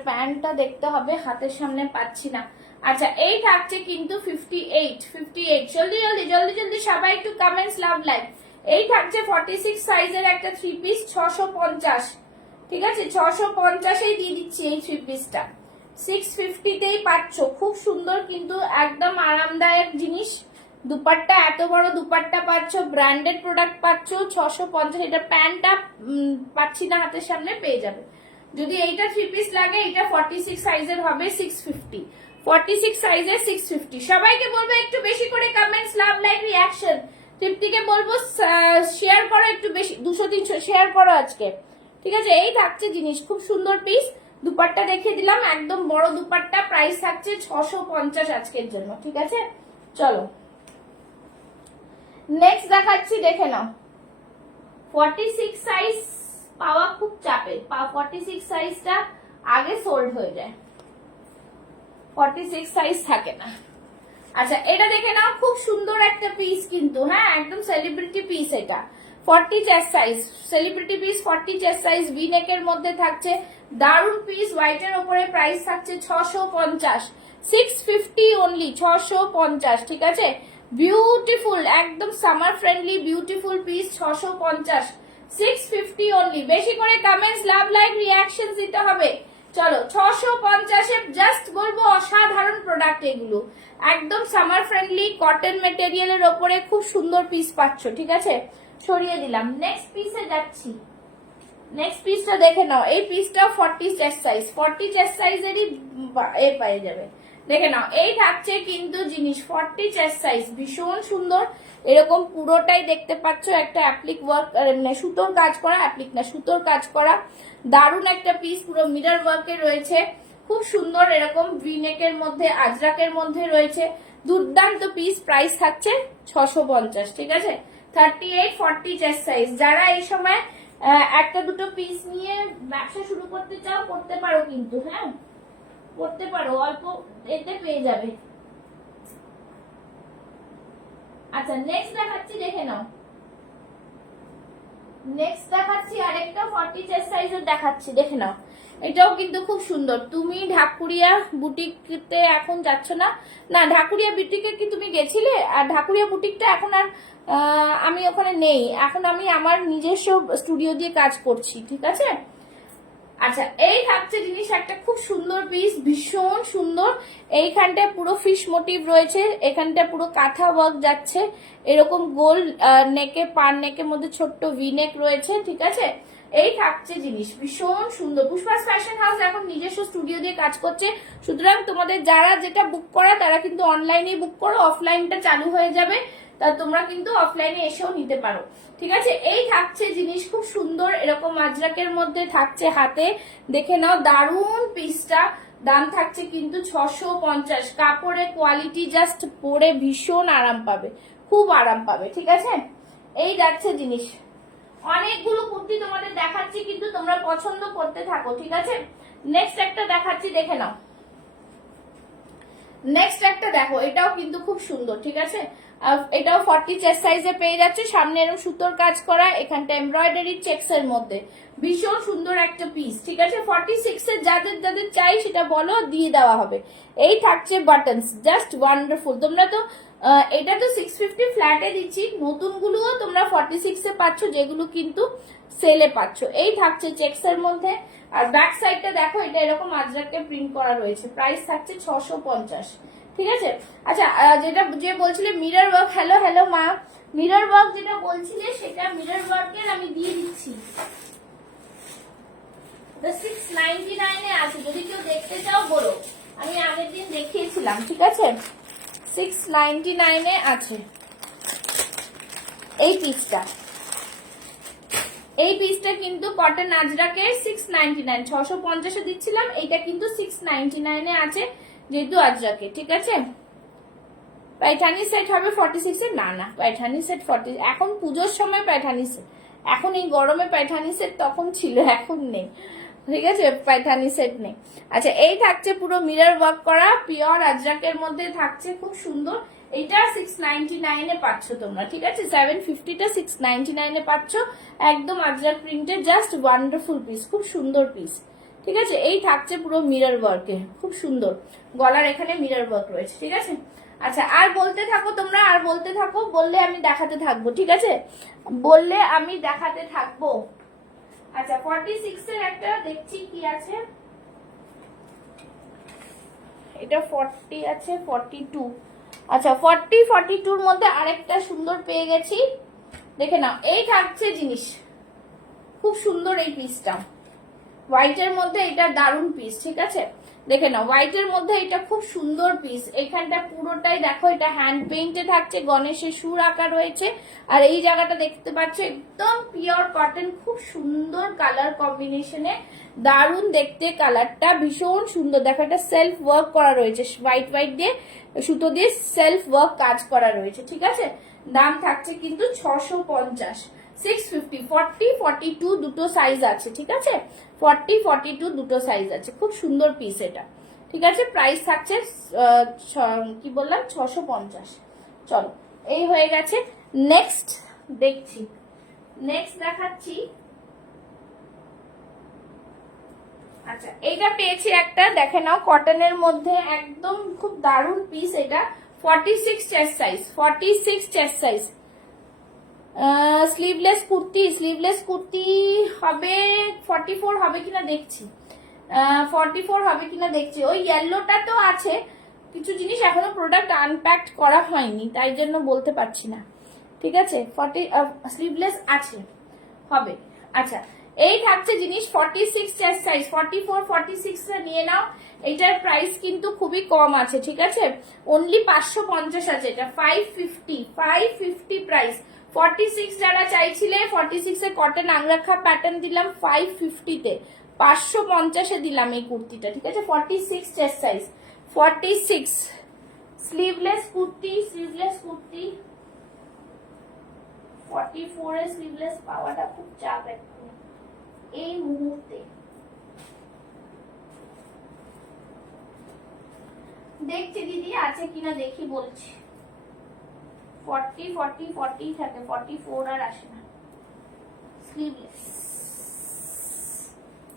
প্যান্টটা দেখতে হবে, হাতের সামনে পাচ্ছি না। আচ্ছা এই থাকছে কিন্তু 58, 58, জলদি জলদি জলদি জলদি সবাই একটু কমেন্টস, লাভ লাইক। এই থাকছে 46 সাইজের একটা 3 পিস, 650, ঠিক আছে, 650-এই দিয়ে দিচ্ছি এই 3 পিসটা, 650-তেই পাচ্ছ, খুব সুন্দর কিন্তু, একদম আরামদায়ক জিনিস, দুপাট্টা এত বড় দুপাট্টা পাচ্ছ, ব্র্যান্ডেড প্রোডাক্ট পাচ্ছ, 650। এটা প্যান্টটা পাচ্ছি না হাতের সামনে, পেয়ে যাবে। যদি এইটা 3 পিস লাগে, এটা 46 সাইজের হবে 650, 46 সাইজে 650। সবাইকে বলবো একটু বেশি করে কমেন্টস, লাভ, লাইক, রিঅ্যাকশন। তৃপ্তিকে বলবো শেয়ার করো একটু বেশি, 200-300 শেয়ার করো আজকে, ঠিক আছে। এই থাকছে জিনিস, খুব সুন্দর পিস। দুপাট্টা দেখিয়ে দিলাম, একদম বড় দুপাট্টা, প্রাইস থাকছে 650 আজকের জন্য, ঠিক আছে। চলো নেক্সট দেখাচ্ছি, দেখে নাও। 46 সাইজ পাওয়া খুব চাপের, 46 সাইজটা আগে সোল্ড হয়ে যায়, 46 সাইজ থাকে না। আচ্ছা এটা দেখে নাও, খুব সুন্দর একটা পিস কিন্তু, হ্যাঁ একদম সেলিব্রিটি পিস এটা। 40 chest size, celebrity piece, 40 chest size, V নেকের মধ্যে থাকছে, দারুন পিস, হোয়াইটের উপরে, প্রাইস থাকছে 650, 650 অনলি, 650, ঠিক আছে। বিউটিফুল, একদম summer friendly beautiful piece, 650, 650 only. বেশি করে কমেন্টস, লাভ, লাইক, রিঅ্যাকশন দিতে হবে। চলো 650-এ জাস্ট বলবো অসাধারণ প্রোডাক্ট এগুলো, একদম সামার ফ্রেন্ডলি কটন মেটেরিয়ালের ওপরে খুব সুন্দর পিস পাচ্ছ, ঠিক আছে। সরিয়ে দিলাম, নেক্সট পিসে যাচ্ছি। নেক্সট পিসটা দেখে নাও, এই পিসটা 40 চেস্ট সাইজ, 40 চেস্ট সাইজেরই এ পেয়ে যাবে, দেখে নাও। এই থাকছে কিন্তু জিনিস 40 চেস্ট সাইজ, ভীষণ সুন্দর, এরকম পুরোটাই দেখতে পাচ্ছ একটা অ্যাপ্লিক ওয়ার্ক, মানে সুতোর কাজ করা, অ্যাপ্লিক না সুতোর কাজ করা, দারুন একটা পিস, পুরো মিরর ওয়ার্কে রয়েছে, খুব সুন্দর, এরকম ভিনেকের মধ্যে, আজরাকের মধ্যে রয়েছে, দুর্দান্ত পিস, প্রাইস থাকছে 650, ঠিক আছে। 38-40 চেস্ট সাইজ, যারা এই সময় একটা দুটো পিস নিয়ে ব্যবসা শুরু করতে চাও করতে পারো কিন্তু, হ্যাঁ করতে পারো, অল্প এতে পেয়ে যাবে। আচ্ছা নেক্সট দেখাচ্ছি, দেখে নাও। নেক্সট দেখাচ্ছি আরেকটা 40 চেস্ট সাইজের দেখাচ্ছি, দেখে নাও। এটাও কিন্তু খুব সুন্দর। তুমি ঢাকুরিয়া বুটিকতে এখন যাচ্ছ না? না, ঢাকুরিয়া বুটিকে কি তুমি গেছিলে? আর ঢাকুরিয়া বুটিকটা এখন আর আমি ওখানে নেই, এখন আমি আমার নিজস্ব স্টুডিও দিয়ে কাজ করছি, ঠিক আছে। আচ্ছা এই থাকছে জিনিস, একটা খুব সুন্দর পিস, ভীষণ সুন্দর। এইখানটায় পুরো ফিশ মোটিভ রয়েছে, এখানটা পুরো কাঁথা ওয়ার্ক যাচ্ছে, এরকম গোল নেকে, পার নেকের মধ্যে ছোট্ট ভি নেক রয়েছে, ঠিক আছে। এই থাকছে জিনিস, ভীষণ সুন্দর। পুষ্পাস ফ্যাশন হাউস এখন নিজস্ব স্টুডিও দিয়ে কাজ করছে, সুতরাং তোমাদের যারা যেটা বুক করা তারা কিন্তু অনলাইনে বুক করো, অফলাইনটা চালু হয়ে যাবে, তা তোমরা কিন্তু অফলাইনে এসেও নিতে পারো, ঠিক আছে। এই থাকছে জিনিস খুব সুন্দর, এরকম আজরাকের মধ্যে থাকছে হাতে, দেখে নাও, দারুন পিসটা। দাম থাকছে কিন্তু 650, কাপড়ের কোয়ালিটি জাস্ট পরে ভীষণ আরাম পাবে, খুব আরাম পাবে, ঠিক আছে। এই যাচ্ছে জিনিস, অনেকগুলো কুর্তি তোমাদের দেখাচ্ছি, কিন্তু তোমরা পছন্দ করতে থাকো, ঠিক আছে। নেক্সট একটা দেখাচ্ছি, দেখে নাও। নেক্সট একটা দেখো, এটাও কিন্তু খুব সুন্দর, ঠিক আছে। এটাও 40 চেস্ট সাইজে পেয়ে যাচ্ছে, সামনে এরকম সুতোর কাজ করা, এখানটা এমব্রয়ডারি চেকস এর মধ্যে, ভীষণ সুন্দর একটা পিস, ঠিক আছে। 46 এর যাদের যাদের চাই সেটা বলো, দিয়ে দেওয়া হবে। এই থাকছে বাটনস, জাস্ট ওয়ান্ডারফুল। তোমরা তো এটা তো 650 ফ্ল্যাটে দিচ্ছি, নতুনগুলোও তোমরা 46 এ পাচ্ছ, যেগুলো কিন্তু সেলে পাচ্ছ। এই থাকছে চেকস এর মধ্যে, আর ব্যাক সাইডটা দেখো, এটা এরকম আজরাকে প্রিন্ট করা রয়েছে, প্রাইস থাকছে 650, ঠিক আছে। আচ্ছা যেটা যে বলছিলে মিরর ওয়ার্ক, হ্যালো হ্যালো মা, মিরর ওয়ার্ক যেটা বলছিলে সেটা মিরর ওয়ার্কের আমি দিয়ে দিচ্ছি, 699 এ আছে, যদি কেউ দেখতে চাও বলো, আমি আগের দিন দেখিয়েছিলাম, ঠিক আছে। 699 এ আছে এই পিসটা। এই পিসটা কিন্তু কটন আজরাকের 699, 650 এ দিচ্ছিলাম, এইটা কিন্তু 699 এ আছে, যেহেতু আজরাকে, ঠিক আছে। পাইঠানি সেট হবে 46 এ, না না পাইঠানি সেট 40, এখন পুজোর সময় পাইঠানি সেট, এখন এই গরমে পাইঠানি সেট তখন ছিল, এখন নেই, ঠিক আছে, পাইঠানি সেট নেই। আচ্ছা এই থাকছে পুরো মিরর ওয়ার্ক করা, পিওর আজরাকের মধ্যে থাকছে, খুব সুন্দর। এটা 699 এ পাচ্ছ তোমরা, ঠিক আছে। 750টা 699 এ পাচ্ছ, একদম আজরাক প্রিন্টের, জাস্ট ওয়ান্ডারফুল পিস, খুব সুন্দর পিস, ঠিক আছে। এই থাকছে পুরো মিরর ওয়ার্কে, খুব সুন্দর, গলার এখানে মিরর ওয়ার্ক রয়েছে, ঠিক আছে। আচ্ছা আর বলতে থাকো তোমরা, আর বলতে থাকো, বললে আমি দেখাতে থাকবো, ঠিক আছে, বললে আমি দেখাতে থাকবো। আচ্ছা 46 এর একটা দেখছি কি আছে, এটা 40 আছে, 42, আচ্ছা 42 এর মধ্যে আরেকটা সুন্দর পেয়ে গেছি, দেখে নাও। এই থাকছে জিনিস, খুব সুন্দর এই পিসটা, হোয়াইটের মধ্যে এটা দারুন পিস, ঠিক আছে দেখে নাও। হোয়াইটের মধ্যে এটা খুব সুন্দর পিস, এখানটা পুরোটাই দেখো এটা হ্যান্ড পেইন্টে থাকছে, গণেশের সুর আঁকা রয়েছে। আর এই জায়গাটা দেখতে পাচ্ছ একদম পিওর কটন, খুব সুন্দর কালার কম্বিনেশনে, দারুন দেখতে, কালারটা ভীষণ সুন্দর। দেখো এটা সেলফ ওয়ার্ক করা রয়েছে, হোয়াইট হোয়াইট দিয়ে সুতো দিয়ে সেলফ ওয়ার্ক কাজ করা রয়েছে, ঠিক আছে। দাম থাকছে কিন্তু 650, 650, 40, 42 দুটো সাইজ আছে, ঠিক আছে 40, 42 দুটো সাইজ আছে, খুব সুন্দর পিস এটা, ঠিক আছে। প্রাইস থাকছে কি বললাম 650। চলো এই হয়ে গেছে। নেক্সট দেখছি, নেক্সট দেখাচ্ছি। আচ্ছা এইটা পেয়েছি একটা, দেখে নাও কটনের মধ্যে একদম খুব দারুন পিস এটা, 46 chest size, 46 chest size. Sleeveless kurti, sleeveless kurti হবে 44 হবে কিনা দেখছি, 44 হবে কিনা দেখছি। ওই ইয়েলোটা তো আছে, কিছু জিনিস এখনো প্রোডাক্ট আনপ্যাকড করা হয়নি তাই জন্য বলতে পারছি না, ঠিক আছে। 40 স্লিভলেস আছে, হবে। আচ্ছা এই থাকছে জিনিস 46 চেস্ট সাইজ, 44, 46 নিয়ে নাও। এটার প্রাইস কিন্তু খুবই কম আছে, ঠিক আছে, অনলি 550 আছে এটা, 550, 550 প্রাইস। 46 যারা চাইছিলে 46 এ কটন আংরাখা প্যাটার্ন দিলাম 550 তে, 550 এ দিলাম এই কুর্তিটা, ঠিক আছে। 46 chest size, 46 sleeveless kurti, sleeveless kurti 44 এ স্লিভলেস পাওয়াটা খুব চাপ এখন এই মুহূর্তে। দেখছি দিদি আছে কিনা দেখি বলছি। 40, 40, 40 থাকে, 44 আর আসে না। স্লিভলেস,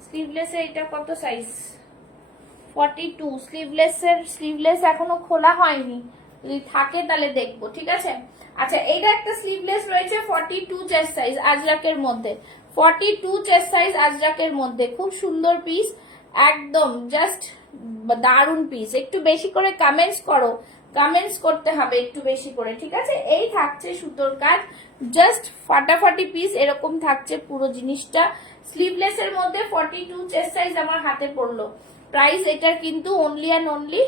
স্লিভলেস এটা কত সাইজ, 42। স্লিভলেস এখনো খোলা হয়নি, যদি থাকে তাহলে দেখবো, ঠিক আছে। আচ্ছা এইটা একটা স্লিভলেস রয়েছে 42 চেস্ট সাইজ আজরাকের মধ্যে, 42 চেস্ট সাইজ আজরাকের মধ্যে, খুব সুন্দর পিস, একদম জাস্ট দারুন পিস। একটু বেশি করে কমেন্টস করো, কমেন্টস করতে হবে একটু বেশি করে, ঠিক আছে। এই থাকছে সুতোর কাজ, জাস্ট ফাটাফাটি পিস এরকম থাকছে পুরো জিনিসটা। স্লিভলেস এর মধ্যে 42 চেস্ট সাইজ আমার হাতে পড়লো। প্রাইস এটার কিন্তু অনলি অ্যান্ড অনলি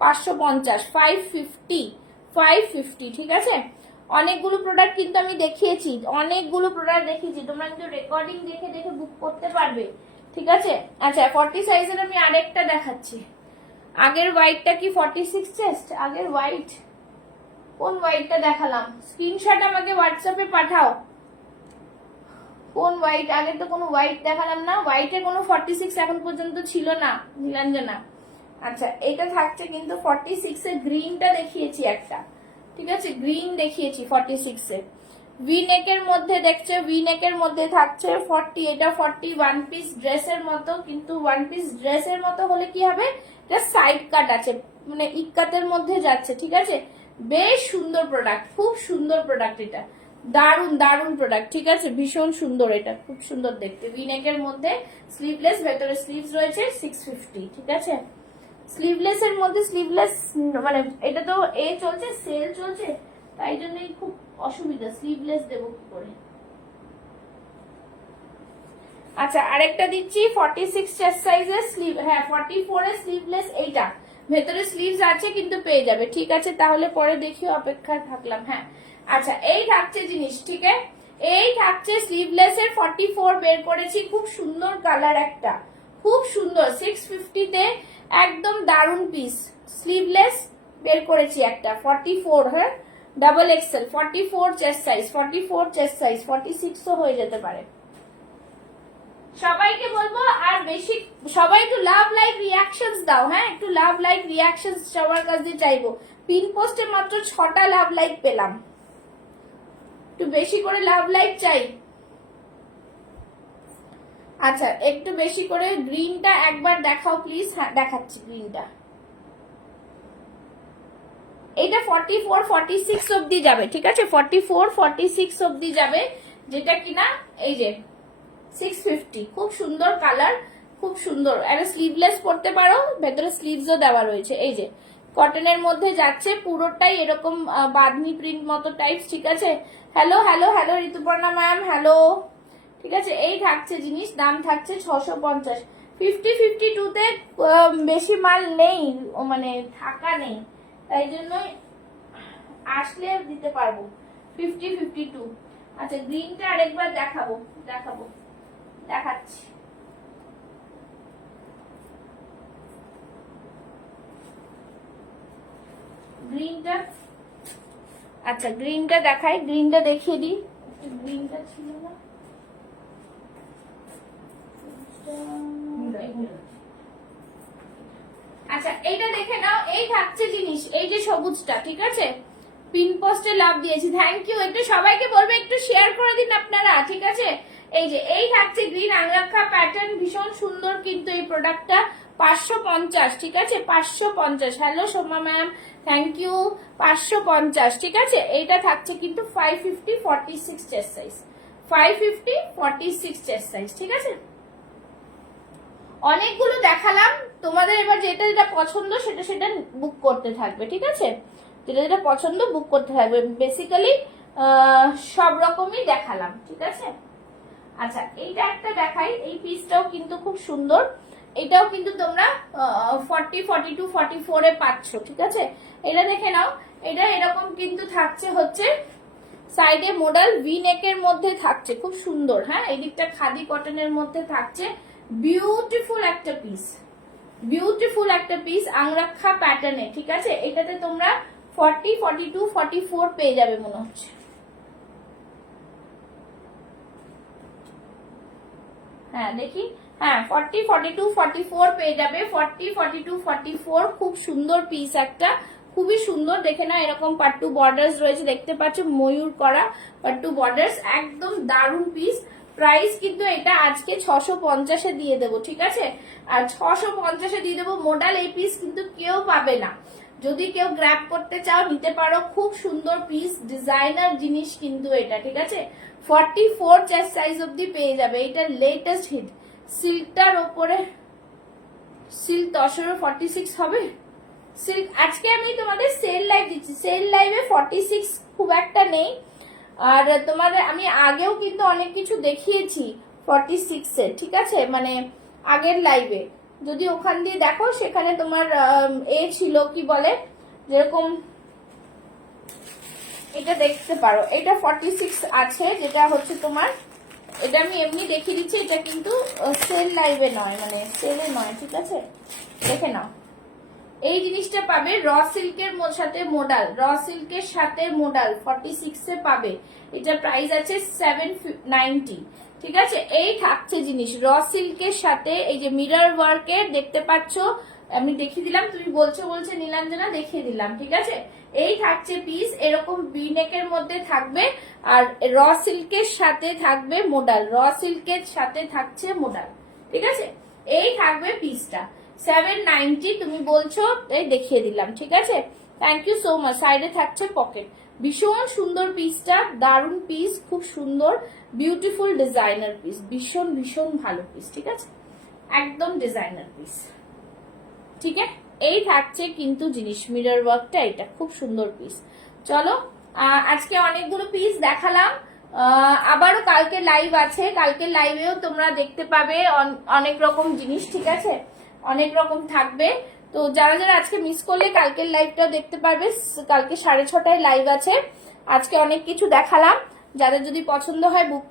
550, 550, 550, ঠিক আছে। অনেকগুলো প্রোডাক্ট কিন্তু আমি দেখিয়েছি, অনেকগুলো প্রোডাক্ট দেখিয়েছি, তোমরা কিন্তু রেকর্ডিং দেখে দেখে বুক করতে পারবে, ঠিক আছে। আচ্ছা 40 সাইজের আমি আরেকটা দেখাচ্ছি। আগের হোয়াইটটা কি 46 চেস্ট, আগের হোয়াইট কোন হোয়াইটটা দেখালাম, স্ক্রিনশট আমাকে হোয়াটসঅ্যাপে পাঠাও। কোন হোয়াইট, আগে তো কোনো হোয়াইট দেখালাম না, হোয়াইটে কোনো 46 এখন পর্যন্ত ছিল না নীলাঞ্জনা। আচ্ছা এটা থাকছে কিন্তু 46 এ, গ্রিনটা দেখিয়েছি একটা, ঠিক আছে, গ্রিন দেখিয়েছি 46 এ। ভি নেকের মধ্যে দেখছে, ভি নেকের মধ্যে থাকছে 40, এটা 40 ওয়ান পিস ড্রেসের মতো, কিন্তু ওয়ান পিস ড্রেসের মতো হলে কি হবে, এটা সাইড কাট আছে, মানে ইক্কাতের মধ্যে যাচ্ছে, ঠিক আছে। বেশ সুন্দর প্রোডাক্ট, খুব সুন্দর প্রোডাক্ট এটা, দারুন দারুন প্রোডাক্ট, ঠিক আছে, ভীষণ সুন্দর, এটা খুব সুন্দর দেখতে। ভি নেকের মধ্যে স্লিভলেস, ভেতরে স্লিভস রয়েছে, 650, ঠিক আছে। স্লিভলেস এর মধ্যে স্লিভলেস মানে এটা তো এ চলছে, সেল চলছে, তাই জন্যই খুব অসুবিধা, স্লিভলেস দেবো কি করে। আচ্ছা আরেকটা দিচ্ছি 46 চেস্ট সাইজের স্লিভ, হ্যাঁ 44 এর স্লিভলেস, এইটা ভেতরে স্লিভস আছে কিন্তু পেয়ে যাবে, ঠিক আছে। তাহলে পরে দেখিও, অপেক্ষায় থাকলাম। হ্যাঁ আচ্ছা এই থাকছে জিনিস, ঠিক আছে, এই থাকছে স্লিভলেস এর 44 বের করেছি, খুব সুন্দর কালার একটা, খুব সুন্দর, 650 তে একদম দারুন পিস। স্লিভলেস বের করেছি একটা 44, হ্যাঁ double XL, 44 chest size, 44 chest size, 46 ও হয়ে যেতে পারে। সবাইকে বলবো আর বেশি, সবাই একটু লাভ লাইক রিয়াকশনস দাও, হ্যাঁ একটু লাভ লাইক রিয়াকশনস সবার কাছে চাইবো। পিন পোস্টে মাত্র 6টা লাভ লাইক পেলাম, একটু বেশি করে লাভ লাইক চাই। আচ্ছা একটু বেশি করে গ্রিনটা একবার দেখাও প্লিজ। হ্যাঁ দেখাচ্ছি গ্রিনটা, এটা 44, 46 অবধি যাবে, ঠিক আছে, 44, 46 অবধি যাবে, যেটা কিনা এই যে 650, খুব সুন্দর কালার, খুব সুন্দর। একটা স্লিভলেস পরতে পারো, ভেতরে স্লিভসও দেওয়া রয়েছে, এই যে কটনের মধ্যে যাচ্ছে, পুরোটাই এরকম বাঁধনি প্রিন্ট মতো টাইপস, ঠিক আছে। Hello hello hello Rituparna ma'am, hello ঠিক আছে, এই থাকছে জিনিস, দাম থাকছে 650। 50-52 বেশি মাল নেই, মানে থাকা নেই, তাই জন্যই আসলে দিতে পারবো। 50-52। আচ্ছা গ্রিনটা আরেকবার দেখাচ্ছি। গ্রিনটা, আচ্ছা গ্রিনটা দেখাই, গ্রিনটা দেখিয়ে দিই। গ্রিনটা ছিল না, আচ্ছা এইটা দেখে নাও। এই থাকছে জিনিস, এই যে সবুজটা, ঠিক আছে, পিন পোস্টে লাভ দিয়েছি, থ্যাংক ইউ। একটু সবাইকে বলবে একটু শেয়ার করে দিন আপনারা, ঠিক আছে। এই যে এই থাকছে গ্রিন আংরাক্ষা প্যাটার্ন, ভীষণ সুন্দর কিন্তু এই প্রোডাক্টটা। 550, ঠিক আছে, 550। Hello Soma ma'am, thank you. 550, ঠিক আছে। এইটা থাকছে কিন্তু 550-46 চেস্ট সাইজ, 550-46 চেস্ট সাইজ, ঠিক আছে। অনেকগুলো দেখালাম তোমাদের, এবার যেটা যেটা পছন্দ সেটা সেটা বুক করতে থাকবে, ঠিক আছে, যেটা যেটা পছন্দ বুক করতে থাকবে। বেসিক্যালি সব রকমই দেখালাম, ঠিক আছে। আচ্ছা এইটা একটা দেখাই, এই পিসটাও কিন্তু খুব সুন্দর, এটাও কিন্তু তোমরা 40, 42, 44 এ পাচ্ছ, ঠিক আছে। এটা দেখে নাও, এটা এরকম কিন্তু থাকছে হচ্ছে সাইডে মডেল ভি নেকের মধ্যে থাকছে, খুব সুন্দর। হ্যাঁ, এই দিকটা খাদি কটনের মধ্যে থাকছে, বিউটিফুল একটা পিস, বিউটিফুল একটা পিস আংরাক্ষা প্যাটার্নে, ঠিক আছে। এটাতে তোমরা 40, 42, 44 পেয়ে যাবে মনে হচ্ছে। হ্যাঁ দেখি, হ্যাঁ 40, 42, 44 পেয়ে যাবে। 40, 42, 44 খুব সুন্দর পিস একটা, খুবই সুন্দর। দেখে না, এরকম পাট্টু বর্ডার্স রয়েছে, দেখতে পাচ্ছ ময়ূর করা পাট্টু বর্ডার্স, একদম দারুণ পিস। প্রাইস কিন্তু এটা আজকে 650 এ দিয়ে দেবো, ঠিক আছে। আর 650 এ দিয়ে দেবো। মোডাল এই পিস কিন্তু কেউ পাবে না, যদি কেউ গ্র্যাব করতে চাও নিতে পারো, খুব সুন্দর পিস, ডিজাইনার জিনিস কিন্তু এটা, ঠিক আছে। 44 চেস্ট সাইজ অব্দি পেয়ে যাবে, এটা লেটেস্ট হিট। সিল্কটার ওপরে সিল্ক 10 46 হবে সিল্ক। আজকে আমি তোমাদের সেল লাইভ দিচ্ছি, সেল লাইভে 46 খুব একটা নেই। আর তোমাদের আমি আগেও কিন্তু অনেক কিছু দেখিয়েছি 46 এর, ঠিক আছে, মানে আগের লাইভে যদি ওখান দিয়ে দেখো, সেখানে তোমার এ ছিল কি বলে, যেরকম এটা দেখতে পারো, এটা 46 আছে, যেটা হচ্ছে তোমার, এটা আমি এমনি দেখিয়ে দিচ্ছি, এটা কিন্তু সেল লাইভে নয়, মানে সেলে নয়, ঠিক আছে। দেখে নাও, এই জিনিসটা পাবে র সিল্কের সাথে মোডাল, র সিল্কের সাথে মোডাল 46 এ পাবে। এটা প্রাইস আছে 790, ঠিক আছে। এই থাকছে জিনিস র সিল্কের সাথে, এই যে মিরর ওয়ার্কের, দেখতে পাচ্ছ, আমি দেখিয়ে দিলাম, তুমি বলছে নীলাঞ্জনা, দেখিয়ে দিলাম, ঠিক আছে। এই থাকছে পিস, এরকম বিনেকের মধ্যে থাকবে, আর র সিল্কের সাথে থাকবে মোডাল, র সিল্কের সাথে থাকছে মোডাল, ঠিক আছে। এই থাকবে পিসটা 790, তুমি বলছো তাই দেখিয়ে দিলাম, ঠিক আছে। Thank you so much. সাইডে থাকছে পকেট, ভীষণ সুন্দর পিসটা, দারুণ পিস, খুব সুন্দর বিউটিফুল ডিজাইনার পিস, ভীষণ ভীষণ ভালো পিস, ঠিক আছে, একদম ডিজাইনার পিস, ঠিক আছে। এই থাকছে কিন্তু জিনিস মিরর ওয়ার্কটা, এটা খুব সুন্দর পিস। চলো আজকে অনেকগুলো পিস দেখালাম, আবারও কালকে লাইভ আছে, কালকে লাইভেও তোমরা দেখতে পাবে অনেক রকম জিনিস, ঠিক আছে, অনেক রকম থাকবে। তো যারা যারা আজকে মিস করলে কালকের লাইভটাও দেখতে পারবে, কালকে 6:30টায় লাইভ আছে। আজকে অনেক কিছু দেখালাম, যাদের যদি পছন্দ হয় বুক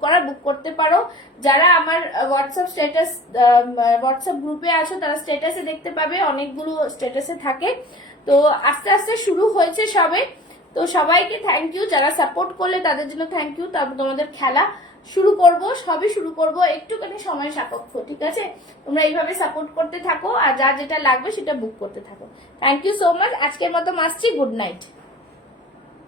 করতে পারো। যারা আমার হোয়াটসঅ্যাপ গ্রুপে আছো, তারা স্ট্যাটাসে দেখতে পাবে, অনেকগুলো স্ট্যাটাসে থাকে। তো আস্তে আস্তে শুরু হয়েছে সবে, তো সবাইকে থ্যাংক ইউ, যারা সাপোর্ট করলে তাদের জন্য থ্যাংক ইউ। তারপর তোমাদের খেলা শুরু করব, সবই শুরু করব, একটুখানি সময় সাপেক্ষ, ঠিক আছে। তোমরা এইভাবে সাপোর্ট করতে থাকো, আর যা যেটা লাগবে সেটা বুক করতে থাকো। Thank you so much. আজকের মতো আসছি, গুড নাইট।